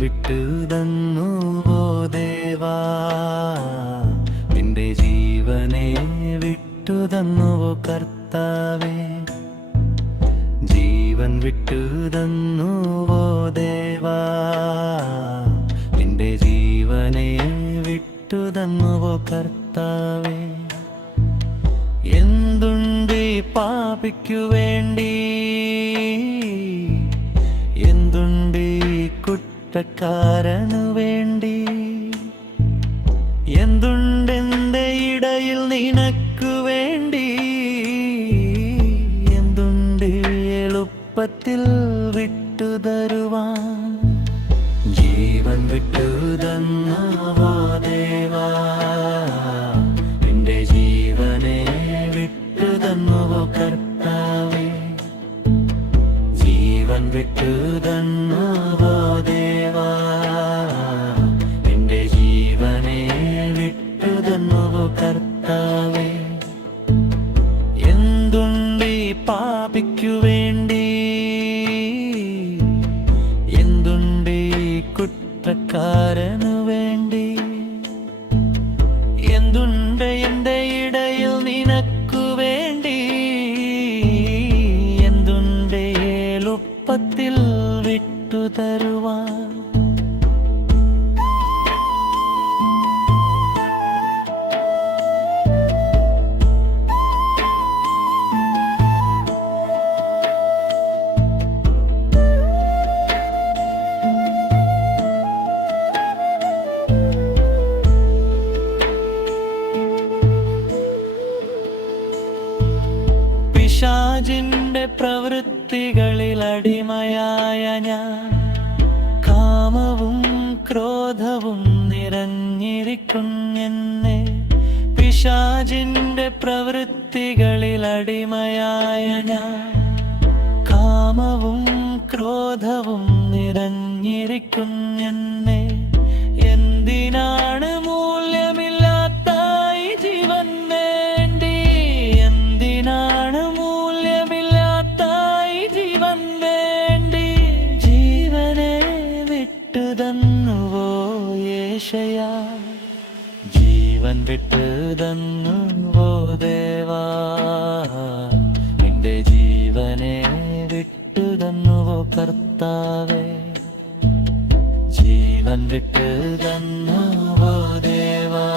വിട്ടു തന്നുവോ ദേവാ, നിന്റെ ജീവനെ വിട്ടു തന്നുവോ കർത്താവേ. ജീവൻ വിട്ടു തന്നുവോ ദേവാ, നിന്റെ ജീവനെ വിട്ടു തന്നുവോ കർത്താവേ. എന്തുണ്ട് പാപിക്കു വേണ്ടി, എന്തുണ്ട് കുറ്റക്കാരനു വേണ്ടി, എന്തുണ്ടെന്റെ ഇടയിൽ നിനക്കു വേണ്ടി, എന്തുണ്ട് എളുപ്പത്തിൽ വിട്ടു തരുവാൻ. ജീവൻ വിട്ടു തന്നുവോ ദേവാ, നിന്റെ ജീവനെ വിട്ടു തന്നുവോ കർത്താവേ. ജീവൻ വിട്ടു തന്നുവോ ദേവാ, നിന്റെ ജീവനെ വിട്ടു തന്നുവോ കർത്താവേ. എന്തുണ്ട് പാപിക്കു വേണ്ടി, എന്തുണ്ട് കുറ്റക്കാരനു വേണ്ടി, എന്തുണ്ട് എന്റെ ഇടയിൽ നിനക്കു വേണ്ടി, എന്തുണ്ട് എളുപ്പത്തിൽ വിട്ടു തരുവാൻ. പിശാചിന്റെ പ്രവൃത്തികളിൽ അടിമയായ ഞാൻ, കാമവും ക്രോധവും നിറഞ്ഞിരിക്കുന്നെന്നെ. പിശാചിന്റെ പ്രവൃത്തികളിൽ അടിമയായ ഞാൻ, കാമവും ക്രോധവും നിറഞ്ഞിരിക്കുന്നെന്നെ. എന്തിനാണ് മൂല്യമില്ലാത്ത ഈ ജീവൻ വേണ്ടി, എന്തിനാണ് മൂല്യമില്ലാത്ത ഈ ജീവൻ വേണ്ടി, ജീവനെ വിട്ടു തന്നുവോ യേശയ്യാ. ജീവൻ വിട്ടു തന്നുവോ ദേവാ, നിന്റെ ജീവനെ വിട്ടു തന്നുവോ കർത്താവേ. ജീവൻ വിട്ടു തന്നുവോ ദേവാ,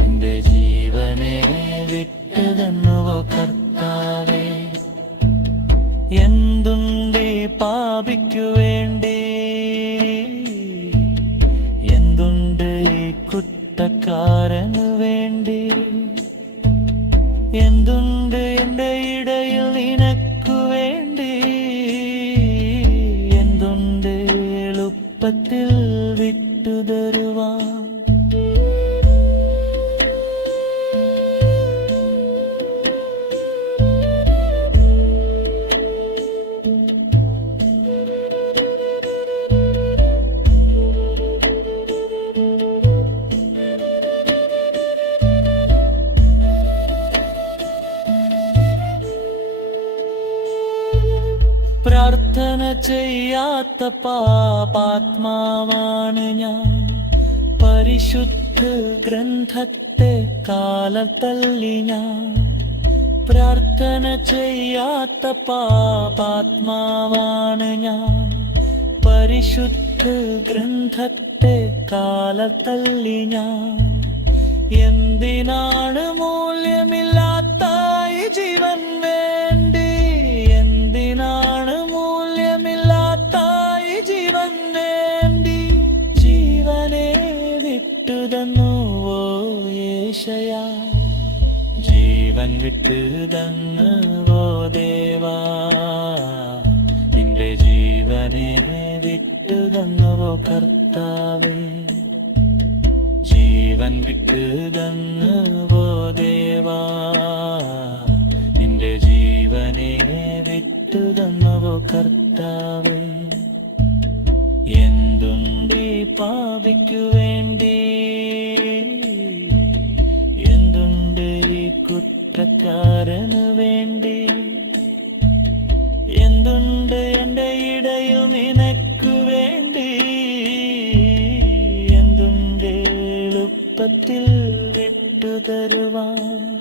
നിന്റെ ജീവനെ വിട്ടു തന്നുവോ കർത്താവേ. എന്തുണ്ട് പാപിക്കു വേണ്ടി, എന്തുണ്ട് കുറ്റക്കാരനു വേണ്ടി, എന്തുണ്ട് എന്റെ ഇടയിൽ നിനക്കു വേണ്ടി, എന്തുണ്ട് എളുപ്പത്തിൽ വിട്ടു തരുവാൻ. പ്രാർത്ഥന ചെയ്യാത്ത പാപാത്മാവാണ് ഞാൻ, പരിശുദ്ധ ഗ്രന്ഥത്തെ കാലത്തള്ളി ഞാൻ. പ്രാർത്ഥന ചെയ്യാത്ത പാപാത്മാവാണ് ഞാൻ, പരിശുദ്ധ ഗ്രന്ഥത്തെ കാലത്തള്ളി ഞാൻ. എന്തിനാണ് മൂല്യമില്ലാത്ത ഈ ജീവൻ വേണ്ടി, എന്തിനാണ് മൂല്യമില്ലാത്ത ഈ ജീവൻ വേണ്ടി, ജീവനെ വിട്ടു തന്നുവോ യേശയ്യാ. ജീവൻ വിട്ടു തന്നുവോ ദേവാ, നിന്റെ ജീവനെ വിട്ടു തന്നുവോ കർത്താവേ. ജീവൻ വിട്ടു തന്നുവോ ദേവാ, നിന്റെ ജീവനെ വിട്ടു തന്നുവോ കർത്താവേ. എന്തുണ്ട് പാപിക്കു വേണ്ടി, എന്തുണ്ട് കുറ്റക്കാരനു വേണ്ടി, എന്തുണ്ട് എന്റെ ഇടയിൽ നിനക്കു വേണ്ടി, എളുപ്പത്തിൽ വിട്ടുതരുവാൻ